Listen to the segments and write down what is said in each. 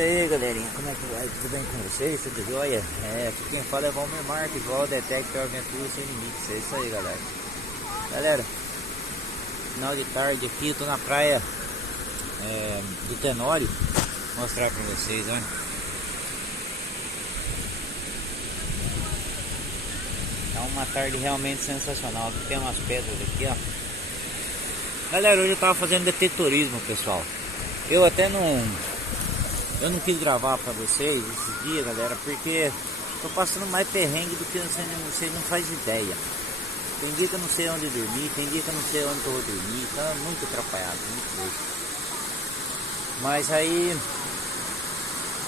aí, galerinha, como é que vai? Tudo bem com vocês? Tudo jóia? Aqui quem fala é Valmir Marques, igual Detector Aventura Sem Limites. É isso aí, galera. Galera, final de tarde aqui, eu tô na praia do Tenório. Vou mostrar pra vocês, olha. É uma tarde realmente sensacional. Aqui tem umas pedras aqui, ó. Galera, hoje eu tava fazendo detetorismo, pessoal. Eu não quis gravar pra vocês esses dias, galera, porque tô passando mais perrengue do que vocês não fazem ideia. Tem dia que eu não sei onde dormir, tem dia que eu não sei onde eu vou dormir, tá muito atrapalhado, muito doido. Mas aí,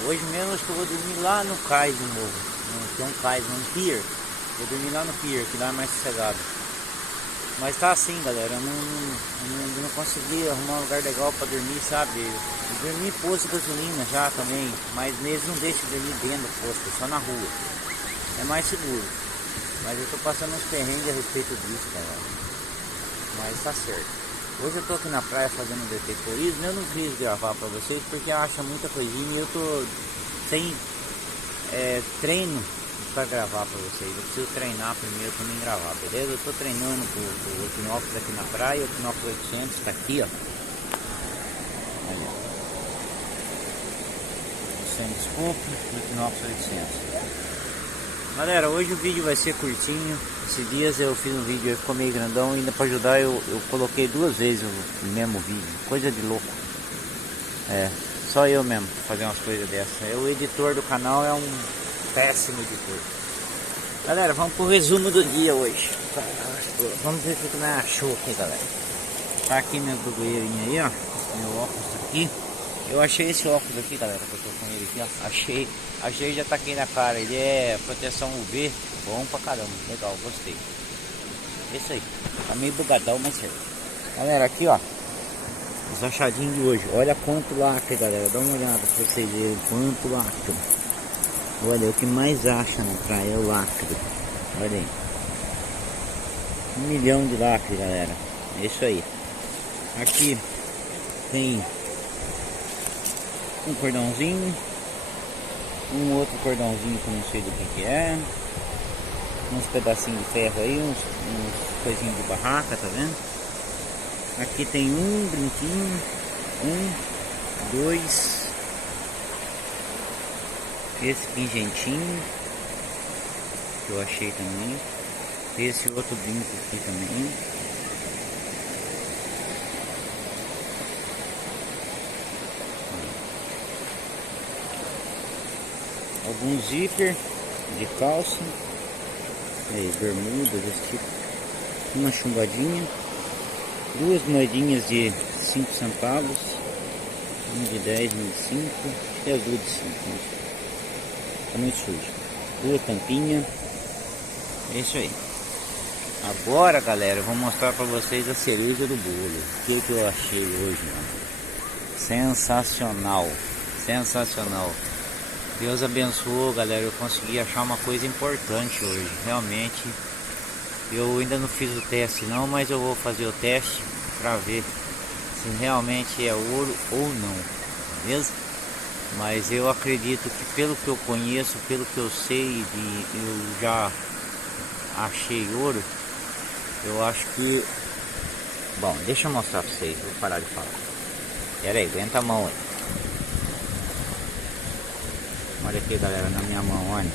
hoje mesmo acho que eu vou dormir lá no cais de novo. Tem um cais, um pier. Vou dormir lá no pier, que lá é mais sossegado. Mas tá assim, galera, eu não consegui arrumar um lugar legal pra dormir, sabe? Eu dormi em posto de gasolina já também, mas eles não deixam dormir dentro do posto, só na rua. É mais seguro. Mas eu tô passando uns perrengues a respeito disso, galera. Mas tá certo. Hoje eu tô aqui na praia fazendo detetorismo. Eu não quis gravar pra vocês porque acha muita coisinha e eu tô sem treino para gravar para vocês. Eu preciso treinar primeiro para mim gravar, beleza? Eu tô treinando com o Equinox aqui na praia. O Equinox 800 tá aqui, ó. Olha, sem desculpa, o Equinox 800. Galera, hoje o vídeo vai ser curtinho. Esses dias eu fiz um vídeo, ficou meio grandão. Ainda para ajudar eu coloquei 2 vezes o mesmo vídeo. Coisa de louco. Só eu mesmo fazer umas coisas dessas. O editor do canal é um péssimo editor. Galera, vamos pro resumo do dia hoje. Vamos ver o que nós achou aqui, galera. Tá aqui minha bugueirinha aí, ó. Meu óculos tá aqui. Eu achei esse óculos aqui, galera, que eu tô com ele aqui, ó. Achei, já taquei na cara. Ele é proteção UV. Bom pra caramba. Legal, gostei. Esse aí. Tá meio bugadão, mas certo. Galera, aqui, ó. Os achadinhos de hoje. Olha quanto lacre, galera. Dá uma olhada pra vocês verem quanto lacre. Olha, o que mais acha na praia é o lacre. Olha aí. 1 milhão de lacre, galera. É isso aí. Aqui tem um cordãozinho. Um outro cordãozinho que eu não sei do que é. Uns pedacinhos de ferro aí. Uns coisinhos de barraca, tá vendo? Aqui tem um brinquinho. 1, 2. Esse pingentinho que eu achei também. Esse outro brinco aqui também. Alguns zíper de calça. Aí, bermuda desse tipo. Uma chumbadinha. 2 moedinhas de 5 centavos. Uma de 10, uma de 5. Acho que é as 2 de 5. Né? Tá muito sujo. 2 tampinhas. É isso aí. Agora, galera, eu vou mostrar pra vocês a cereja do bolo. O que eu achei hoje, mano. Sensacional. Sensacional. Deus abençoou, galera. Eu consegui achar uma coisa importante hoje. Realmente. Eu ainda não fiz o teste não, mas eu vou fazer o teste pra ver se realmente é ouro ou não. Beleza? Mas eu acredito que pelo que eu conheço, pelo que eu sei, eu já achei ouro. Eu acho que... Bom, deixa eu mostrar pra vocês, vou parar de falar. Pera aí, aguenta a mão aí. Olha aqui, galera, na minha mão, olha.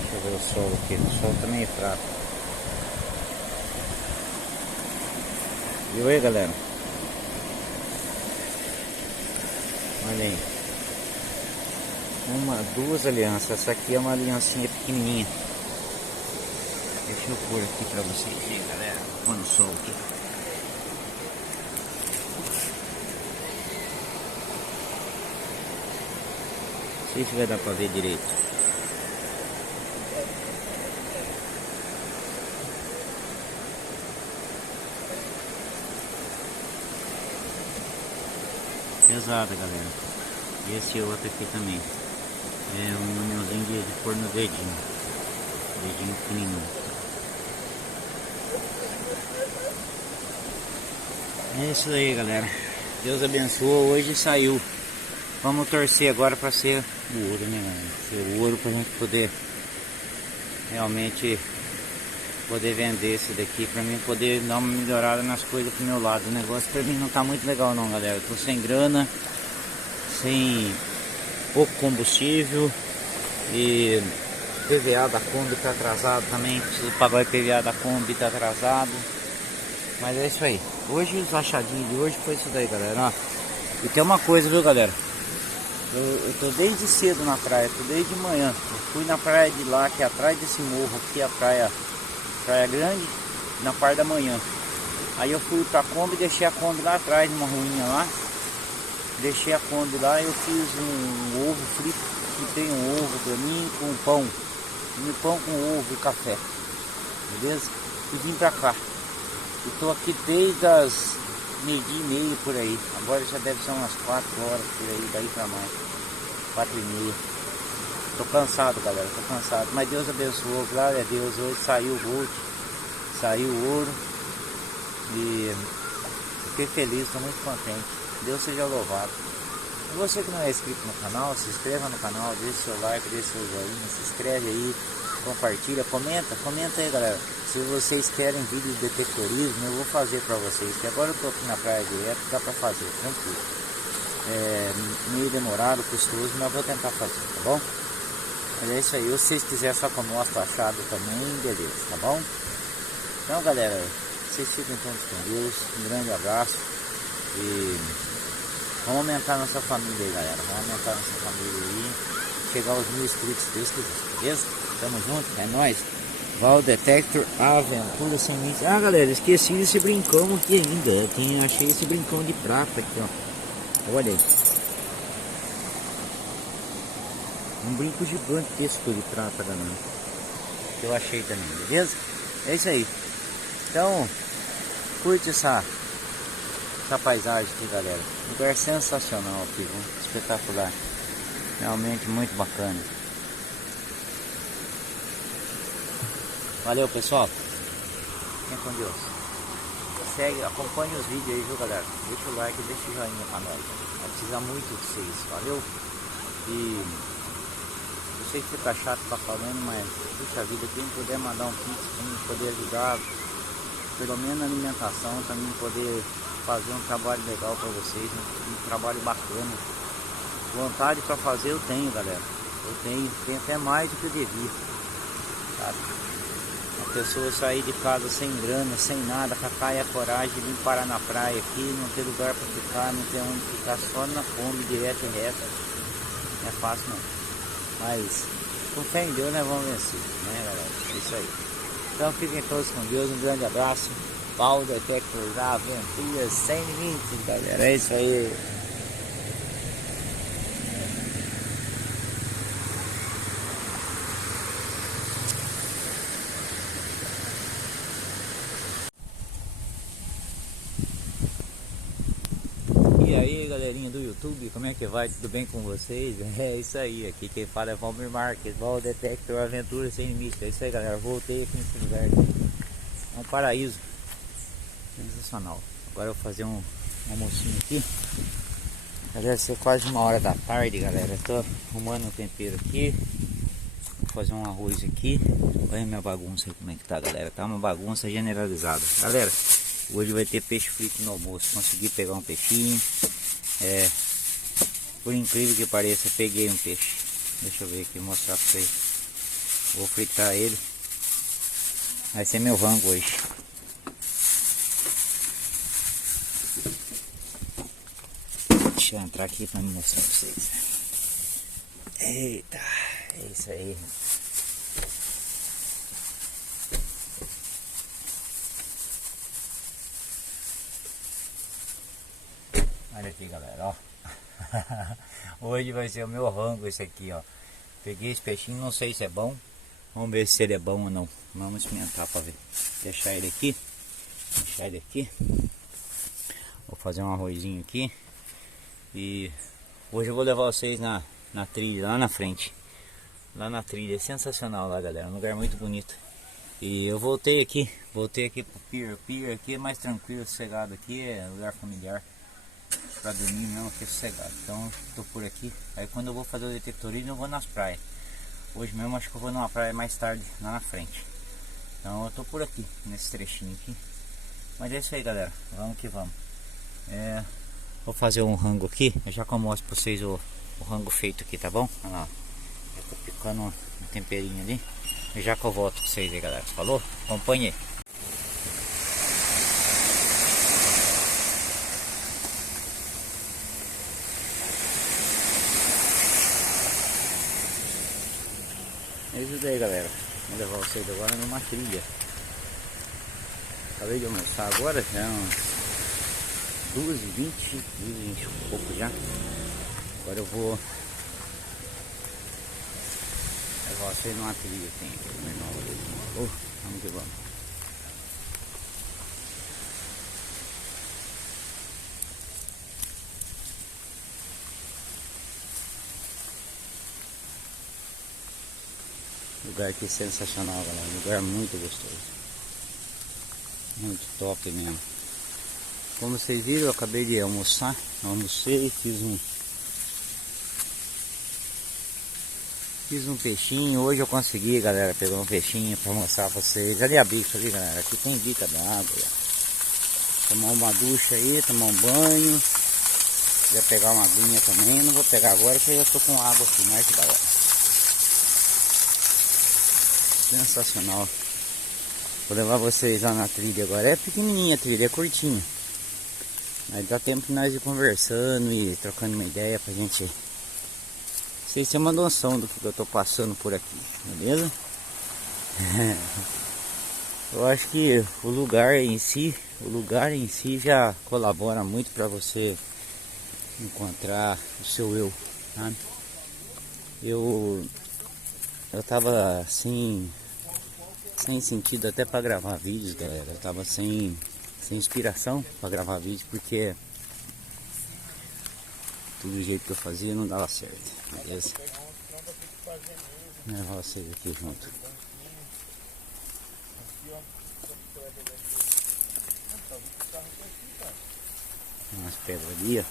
Deixa eu ver o sol aqui, o sol tá meio fraco. Viu aí, galera? Olha aí. 2 alianças. Essa aqui é uma aliancinha pequenininha. Deixa eu pôr aqui pra vocês verem, galera. Põe no sol aqui. Não sei se vai dar pra ver direito. Pesada, galera. E esse outro aqui também. É um anelzinho de pôr no dedinho. Dedinho pequenininho. É isso aí, galera. Deus abençoou, hoje saiu. Vamos torcer agora para ser o ouro, né, galera? Ser o ouro pra gente poder realmente poder vender esse daqui, pra mim poder dar uma melhorada nas coisas pro meu lado. O negócio pra mim não tá muito legal não, galera. Eu tô sem grana, sem pouco combustível e PVA da Kombi tá atrasado também. Preciso pagar o IPVA da Kombi, tá atrasado. Mas é isso aí. Hoje os achadinhos de hoje foi isso daí, galera. Ó, e tem uma coisa, viu, galera? Eu tô desde cedo na praia, tô desde manhã. Eu fui na praia de lá, que é atrás desse morro aqui, a praia grande, na parte da manhã. Aí eu fui pra Kombi, deixei a Kombi lá atrás, numa ruinha lá. Deixei a Kombi lá e eu fiz um ovo frito, fritei um ovo pra mim com pão. Um pão com ovo e café. Beleza? E vim pra cá. E tô aqui desde as 12h30 por aí. Agora já deve ser umas 4 horas por aí, daí pra mais. 4h30. Tô cansado, galera, tô cansado. Mas Deus abençoou, glória a Deus. Hoje saiu o Gold, saiu o ouro. E fiquei feliz, tô muito contente. Deus seja louvado. E você que não é inscrito no canal, se inscreva no canal, deixe seu like, deixe seu joinha, se inscreve aí, compartilha, comenta aí, galera. Se vocês querem vídeo de detectorismo, eu vou fazer pra vocês, que agora eu tô aqui na praia direto, dá pra fazer, tranquilo. É meio demorado, custoso, mas eu vou tentar fazer, tá bom? Mas é isso aí, se vocês quiserem só que eu mostro achado também, beleza, tá bom? Então, galera, vocês fiquem todos com Deus, um grande abraço e vamos aumentar nossa família aí, galera, vamos aumentar nossa família aí, chegar aos 1000 inscritos, se Deus quiser, beleza? Tamo junto, é nóis. Val Detector Aventura Sem Limites. Ah, galera, esqueci desse brincão aqui ainda. Eu achei esse brincão de prata aqui, ó. Olha aí. Um brinco gigantesco de prata, galera. Que eu achei também, beleza? É isso aí. Então, curte essa paisagem aqui, galera. Lugar sensacional aqui, viu? Espetacular. Realmente muito bacana. Valeu, pessoal. Fiquem com Deus. Segue, acompanhe os vídeos aí, viu, galera? Deixa o like, deixa o joinha pra nós. Vai precisar muito de vocês, valeu? E eu sei que fica chato pra falando, mas puxa vida, quem puder mandar um pix pra mim poder ajudar, pelo menos na alimentação, pra mim poder fazer um trabalho legal pra vocês, um trabalho bacana. Vontade pra fazer eu tenho, galera. Eu tenho até mais do que eu devia, sabe? A pessoa sair de casa sem grana, sem nada, com a cara e a coragem de vir parar na praia aqui, não ter lugar para ficar, não ter onde ficar, só na Kombi, direto e reto. Não é fácil não. Mas com fé em Deus nós vamos vencer, né, galera? É isso aí. Então fiquem todos com Deus, um grande abraço. Val Detector Aventuras Sem Limites, galera. É isso aí. E aí, galerinha do YouTube, como é que vai? Tudo bem com vocês? É isso aí, aqui quem fala é Valmir Marques, Val Detector Aventura Sem Limite. É isso aí, galera, voltei aqui nesse lugar aqui. É um paraíso sensacional. Agora eu vou fazer um almocinho aqui. Deve ser quase 1h da tarde, galera. Eu tô arrumando o tempero aqui. Vou fazer um arroz aqui. Olha a minha bagunça aí como é que tá, galera. Tá uma bagunça generalizada. Galera, hoje vai ter peixe frito no almoço. Consegui pegar um peixinho. Por incrível que pareça, peguei um peixe. Deixa eu ver aqui, mostrar pra vocês. Vou fritar ele. Vai ser meu rango hoje. Deixa eu entrar aqui pra me mostrar pra vocês. Eita, é isso aí. Olha aqui, galera, ó. Hoje vai ser o meu rango esse aqui, ó. Peguei esse peixinho, não sei se é bom. Vamos ver se ele é bom ou não. Vamos experimentar para ver. Deixar ele aqui. Deixar ele aqui. Vou fazer um arrozinho aqui. E hoje eu vou levar vocês na trilha, lá na frente. Lá na trilha, é sensacional lá, galera. Um lugar muito bonito. E eu voltei aqui pro pier. O pier aqui é mais tranquilo, sossegado aqui, é lugar familiar. pra dormir mesmo aqui sossegado. Então tô por aqui. Aí quando eu vou fazer o detetorismo eu vou nas praias. Hoje mesmo acho que eu vou numa praia mais tarde lá na frente. Então eu tô por aqui, nesse trechinho aqui. Mas é isso aí, galera, vamos que vamos. Vou fazer um rango aqui, eu já mostro pra vocês o rango feito aqui, tá bom? Olha lá, já tô picando um temperinho ali. E já que eu volto pra vocês aí, galera, falou? Acompanhe aí. É isso daí, galera, vou levar vocês agora numa trilha. Acabei de almoçar agora, já umas 2h20, 2h20 um pouco já. Agora eu vou levar vocês numa trilha que tem aqui no menor ali. Vamos que vamos. Lugar aqui sensacional, galera. Lugar muito gostoso. Muito top mesmo. Como vocês viram, eu acabei de almoçar. Almocei, fiz um peixinho. Hoje eu consegui, galera, pegar um peixinho para mostrar pra vocês. Ali a bicha ali, galera. Aqui tem bica d'água. Tomar uma ducha aí, tomar um banho. Já pegar uma aguinha também. Não vou pegar agora porque eu já tô com água aqui, mais que da hora. Sensacional. Vou levar vocês lá na trilha agora. É pequenininha a trilha, é curtinha. Mas dá tempo de nós ir conversando e trocando uma ideia pra gente. Vocês têm uma noção do que eu tô passando por aqui, beleza? Eu acho que o lugar em si já colabora muito para você encontrar o seu eu, sabe? Eu tava assim, sem sentido até para gravar vídeos, galera. Eu tava sem inspiração para gravar vídeo porque tudo do jeito que eu fazia não dava certo, beleza? Vou levar vocês aqui junto. Tem umas pedras ali, ó.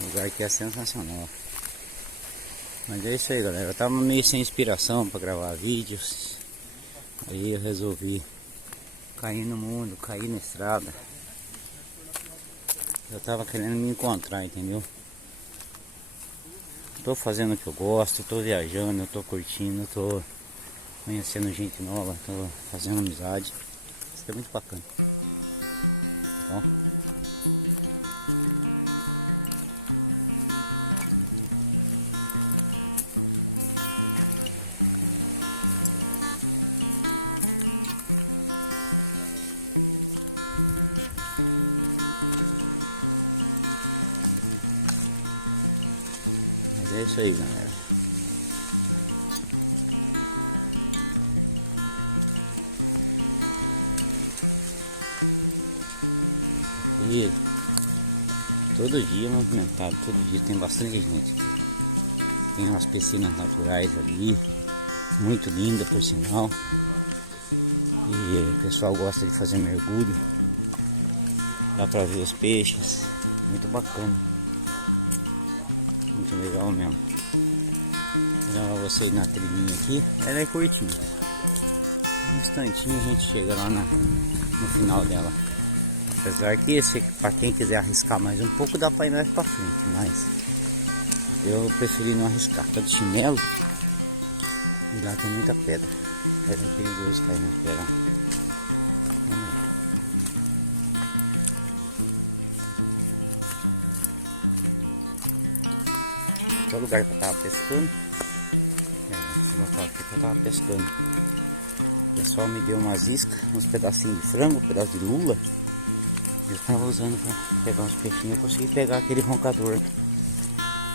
O lugar aqui é sensacional. Mas é isso aí, galera. Eu tava meio sem inspiração para gravar vídeos. Aí eu resolvi cair no mundo, cair na estrada. Eu tava querendo me encontrar, entendeu? Tô fazendo o que eu gosto, tô viajando, tô curtindo, tô conhecendo gente nova, tô fazendo amizade. Isso é muito bacana. Então, mas é isso aí, galera. E todo dia movimentado, todo dia tem bastante gente aqui. Tem umas piscinas naturais ali, muito linda por sinal. E o pessoal gosta de fazer mergulho. Dá pra ver os peixes, muito bacana. Muito legal mesmo. Vou levar vocês na trilhinha aqui. Ela é curtinha. Um instantinho a gente chega lá no final dela. Apesar que para quem quiser arriscar mais um pouco dá para ir mais para frente, mas eu preferi não arriscar. Tá de chinelo e lá tem muita pedra. É perigoso cair nas pedras. Vamos lá. Aqui é o lugar que eu tava pescando. Esse local aqui que eu tava pescando. O pessoal me deu umas iscas, uns pedacinhos de frango, um pedaço de lula. Eu tava usando para pegar uns peixinhos. Eu consegui pegar aquele roncador.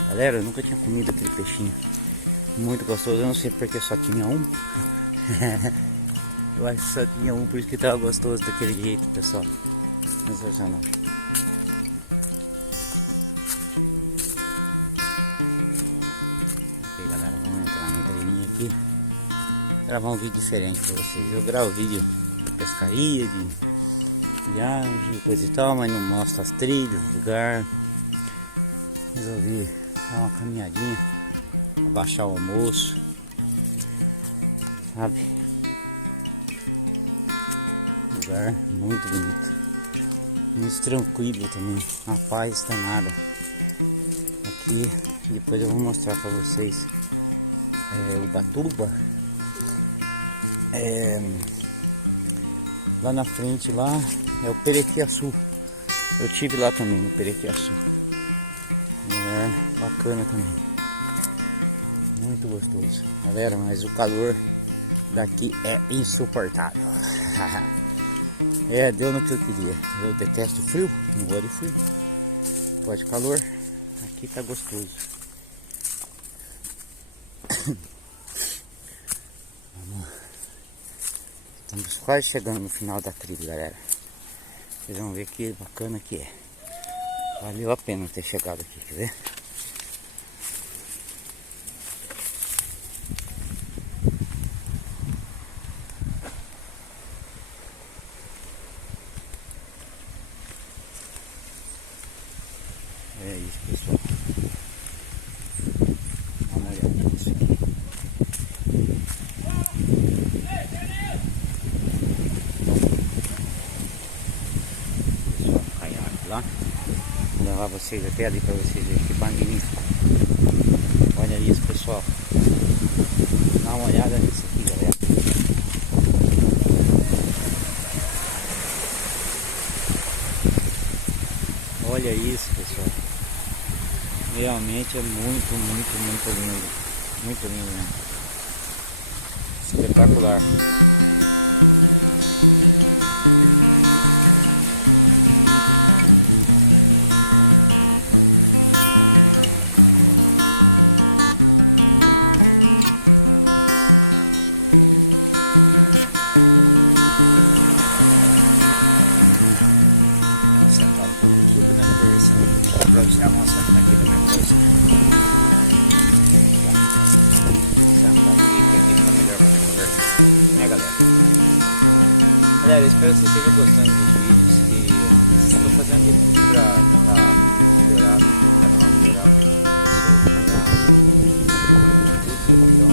Galera, eu nunca tinha comido aquele peixinho. Muito gostoso. Eu não sei porque só tinha um. Eu acho que só tinha um, por isso que tava gostoso daquele jeito, pessoal. Sensacional. Ok, galera, vamos entrar na entrelinha aqui. Gravar um vídeo diferente para vocês. Eu gravo vídeo de pescaria, de viagem, coisa e tal, mas não mostra as trilhas, o lugar. Resolvi dar uma caminhadinha, abaixar o almoço, sabe? Lugar muito bonito, muito tranquilo também, uma paz danada. Aqui, depois eu vou mostrar pra vocês Ubatuba. Lá na frente lá é o Perequiaçu. Eu tive lá também no Perequiaçu. É bacana também. Muito gostoso. Galera, mas o calor daqui é insuportável. Deu no que eu queria. Eu detesto frio, não gosto de frio. Gosto de calor. Aqui tá gostoso. Estamos quase chegando no final da trilha, galera. Vocês vão ver que bacana que é. Valeu a pena ter chegado aqui, quer ver? É isso, pessoal. Dá uma olhada nisso aqui. Pessoal, caiaque lá. Vou levar vocês até ali para vocês verem que magnífico. Olha isso, pessoal. Dá uma olhada nisso aqui, galera. Olha isso, pessoal. Realmente é muito lindo. Muito lindo mesmo. Espetacular. Sentar um pouco aqui para minha força. Vou tirar uma sentada aqui para minha força. Sentar aqui, que aqui fica melhor para minha conversa. Né, galera? Galera, eu espero que vocês estejam gostando dos vídeos. E estou fazendo de tudo para tentar melhorar o canal, melhorar para as pessoas, então,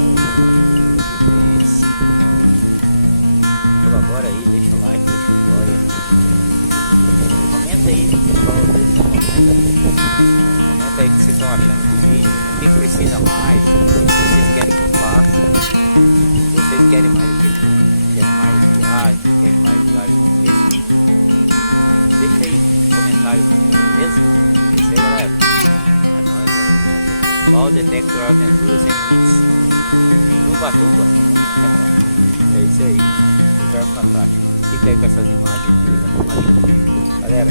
colabora aí, deixa o like, deixa o joinha. Comenta aí, pessoal, às vezes não comenta aí o que vocês estão achando do vídeo, o que precisa mais, o que vocês querem que eu faça, se vocês querem mais o que querem mais viagens, querem mais lugares como esse, deixa aí comentário comigo, beleza? É isso aí, galera. Nós estamos juntos. Qual Detector Aventura sem limites em Ubatuba. É isso aí, lugar fantástico. Fica aí com essas imagens de galera,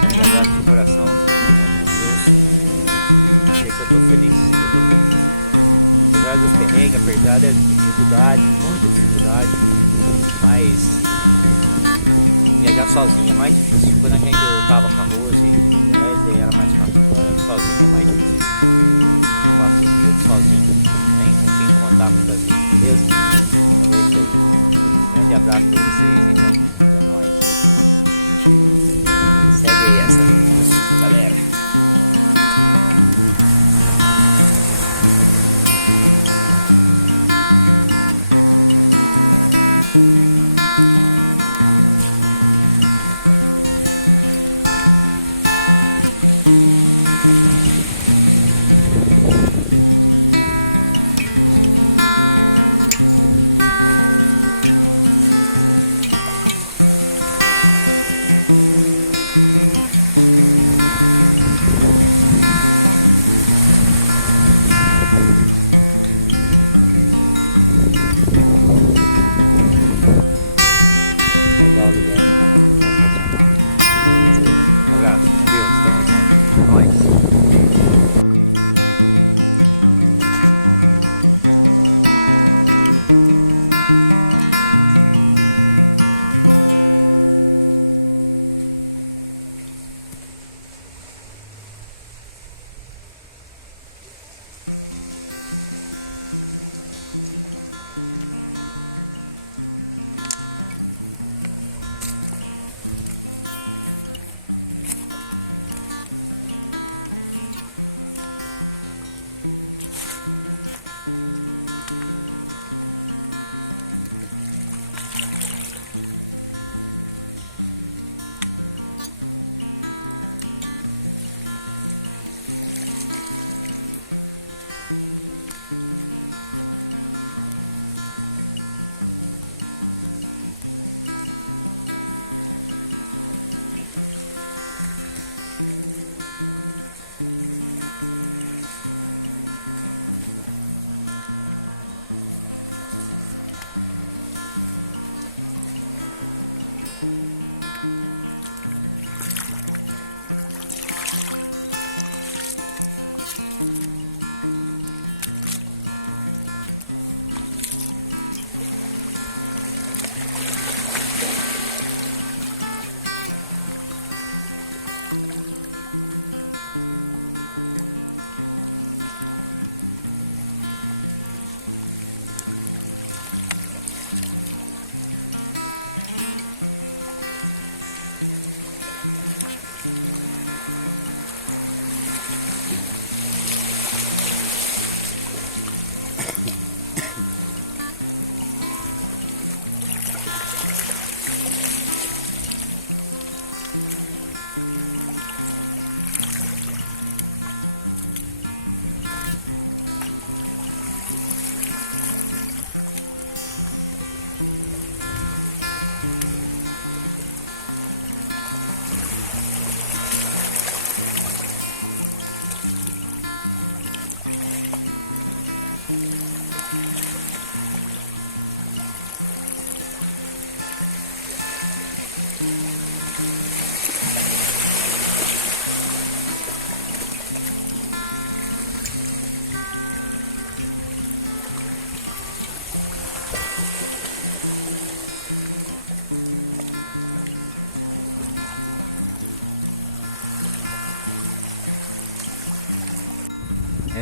grande abraço de coração, Deus. Sei que eu tô feliz, apesar dos perrengues, apesar das dificuldades, muita dificuldade, mas viajar sozinho é mais difícil. Quando a gente tava com a Rose e era mais fácil, sozinho é mais difícil. Eu faço tudo sozinho, tem com quem contar muitas vezes, beleza? É isso aí. Grande abraço para vocês e tamo junto, é nóis. Segue aí essa linha, galera.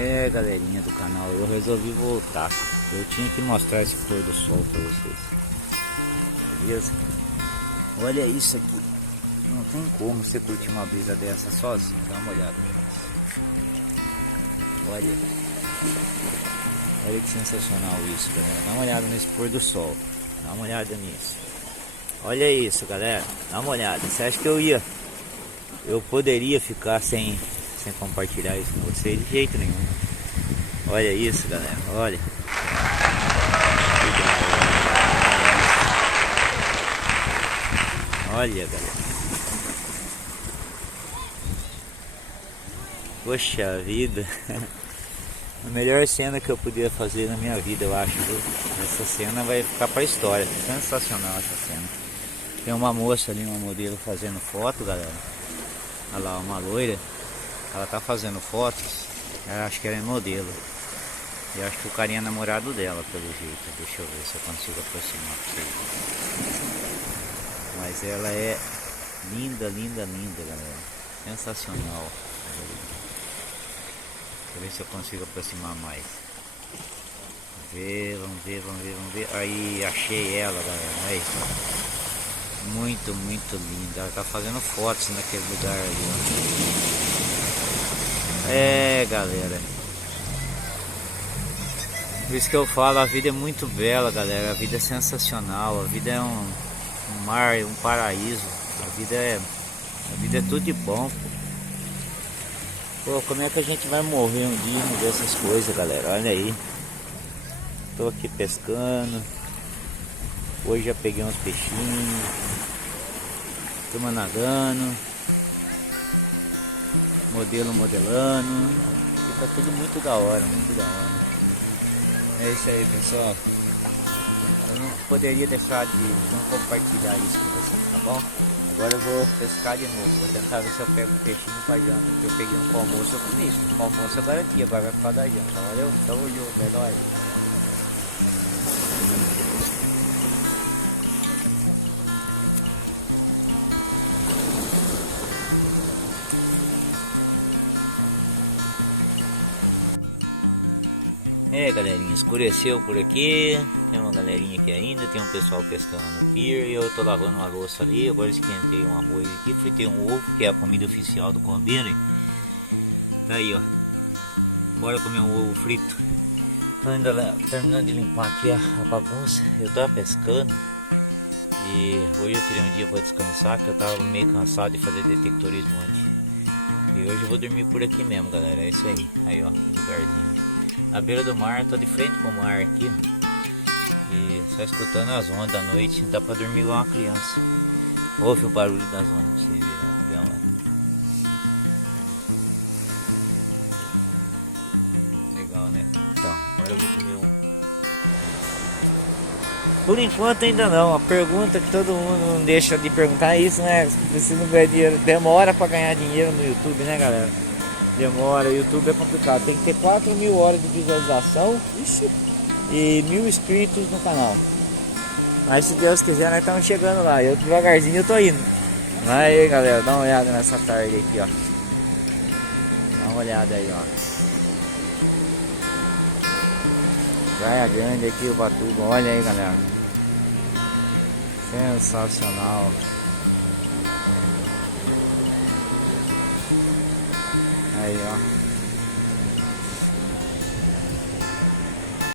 É, galerinha do canal, eu resolvi voltar. Eu tinha que mostrar esse pôr do sol pra vocês. Beleza? Olha isso aqui. Não tem como você curtir uma brisa dessa sozinho. Dá uma olhada. Olha. Olha que sensacional isso, galera. Dá uma olhada nesse pôr do sol. Dá uma olhada nisso. Olha isso, galera. Dá uma olhada. Você acha que eu poderia ficar sem compartilhar isso com vocês? De jeito nenhum. Olha isso, galera. Olha. Olha, galera. Poxa vida. A melhor cena que eu podia fazer na minha vida, eu acho, viu? Essa cena vai ficar pra história. Sensacional essa cena. Tem uma moça ali, uma modelo fazendo foto, galera. Olha lá, uma loira. Ela tá fazendo fotos. Eu acho que ela é modelo. E acho que o carinha é namorado dela, pelo jeito. Deixa eu ver se eu consigo aproximar pra vocês. Mas ela é linda, linda, linda, galera. Sensacional. Deixa eu ver se eu consigo aproximar mais. Vamos ver. Aí, achei ela, galera. Aí. Muito, muito linda. Ela tá fazendo fotos naquele lugar ali, ó. É, galera. Por isso que eu falo, a vida é muito bela, galera. A vida é sensacional. A vida é um mar, um paraíso. A vida é tudo de bom, pô. Pô, como é que a gente vai morrer um dia e não ver essas coisas, galera? Olha aí. Tô aqui pescando. Hoje já peguei uns peixinhos. Turma nadando. Modelo modelando. Fica tudo muito da hora, muito da hora. É isso aí, pessoal. Eu não poderia deixar de não compartilhar isso com vocês, tá bom? Agora eu vou pescar de novo. Vou tentar ver se eu pego um peixinho pra janta. Porque eu peguei um com almoço, eu comi isso. Com almoço eu garanti, agora vai ficar da janta. Valeu? Tamo junto, é nóis. É, galerinha, escureceu por aqui. Tem uma galerinha aqui ainda. Tem um pessoal pescando no pier. E eu tô lavando uma louça ali. Agora esquentei um arroz aqui. Fritei um ovo, que é a comida oficial do Combeiro. Tá aí, ó. Bora comer um ovo frito. Tô ainda terminando de limpar aqui a bagunça. Eu tava pescando. E hoje eu tirei um dia pra descansar, que eu tava meio cansado de fazer detectorismo antes. E hoje eu vou dormir por aqui mesmo, galera. É isso aí. Aí, ó, o lugarzinho. Na beira do mar, tô de frente pro mar aqui, ó. E só escutando as ondas da noite, dá pra dormir igual uma criança. Ouve o barulho das ondas pra vocês verem, legal, né? Então, agora eu vou comer um. Por enquanto ainda não. A pergunta que todo mundo não deixa de perguntar é isso, né? Se não ganhar dinheiro, demora pra ganhar dinheiro no YouTube, né, galera? Demora, o YouTube é complicado. Tem que ter 4.000 horas de visualização. Ixi, e 1.000 inscritos no canal. Mas se Deus quiser, nós estamos chegando lá. Eu devagarzinho eu tô indo. Aí, galera, dá uma olhada nessa tarde aqui, ó. Dá uma olhada aí, ó. Praia Grande aqui, o Ubatuba. Olha aí, galera. Sensacional. Aí, ó.